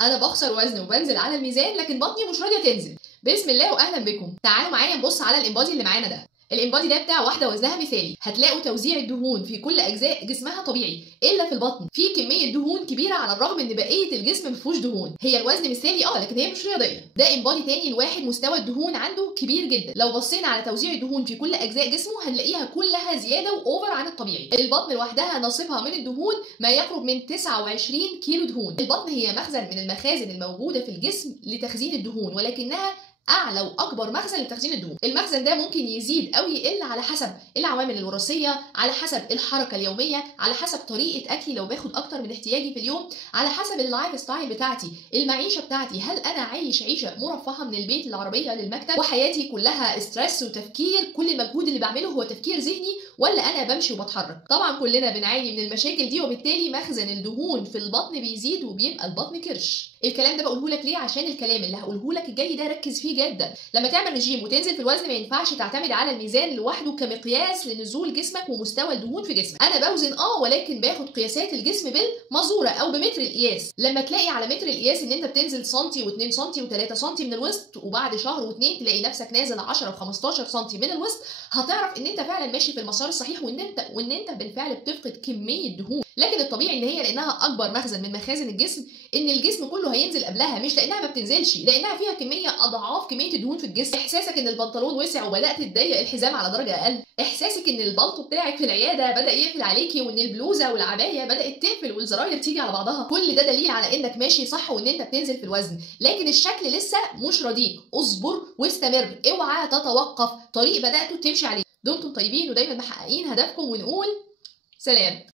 انا بخسر وزن وبنزل على الميزان لكن بطني مش راضيه تنزل. بسم الله واهلا بكم. تعالوا معايا نبص على الانبادي اللي معانا ده. الانبادي ده بتاع واحده وزنها مثالي. هتلاقوا توزيع الدهون في كل اجزاء جسمها طبيعي الا في البطن، في كميه دهون كبيره على الرغم ان بقيه الجسم ما فيهوش دهون. هي الوزن مثالي لكن هي مش رياضيه. ده انبادي تاني لواحد مستوى الدهون عنده كبير جدا. لو بصينا على توزيع الدهون في كل اجزاء جسمه هنلاقيها كلها زياده واوفر عن الطبيعي. البطن لوحدها نصيبها من الدهون ما يقرب من 29 كيلو دهون. البطن هي مخزن من المخازن الموجوده في الجسم لتخزين الدهون، ولكنها اعلى واكبر مخزن لتخزين الدهون. المخزن ده ممكن يزيد او يقل على حسب العوامل الوراثيه، على حسب الحركه اليوميه، على حسب طريقه اكلي لو باخد اكتر من احتياجي في اليوم، على حسب اللايف ستايل بتاعتي، المعيشه بتاعتي. هل انا عايش عيشه مرفهه من البيت للعربيه للمكتب وحياتي كلها ستريس وتفكير، كل المجهود اللي بعمله هو تفكير ذهني، ولا انا بمشي وبتحرك؟ طبعا كلنا بنعاني من المشاكل دي، وبالتالي مخزن الدهون في البطن بيزيد وبيبقى البطن كرش. الكلام ده بقوله لك ليه؟ عشان الكلام اللي هقوله لك الجاي ده ركز فيه جدا. لما تعمل رجيم وتنزل في الوزن ما ينفعش تعتمد على الميزان لوحده كمقياس لنزول جسمك ومستوى الدهون في جسمك. انا بوزن ولكن باخد قياسات الجسم بالمزوره او بمتر القياس. لما تلاقي على متر القياس ان انت بتنزل سنتي و2 سنتي و3 سنتي من الوسط، وبعد شهر و2 تلاقي نفسك نازل 10 و15 سنتي من الوسط، هتعرف ان انت فعلا ماشي في المسار الصحيح، وان انت بالفعل بتفقد كميه دهون. لكن الطبيعي ان هي لانها اكبر مخزن من مخازن الجسم ان الجسم كله هينزل قبلها، مش لانها ما بتنزلش، لانها فيها كميه اضعاف كميه الدهون في الجسم. احساسك ان البنطلون وسع وبدات تضيق الحزام على درجه اقل، احساسك ان البلطو بتاعك في العياده بدا يقفل عليكي، وان البلوزه والعبايه بدات تقفل والزراير تيجي على بعضها، كل ده دليل على انك ماشي صح وان انت بتنزل في الوزن. لكن الشكل لسه مش راضيك. اصبر واستمر، اوعى تتوقف. طريق بداتوا تمشي عليه. دمتم طيبين ودايما محققين هدفكم، ونقول سلام.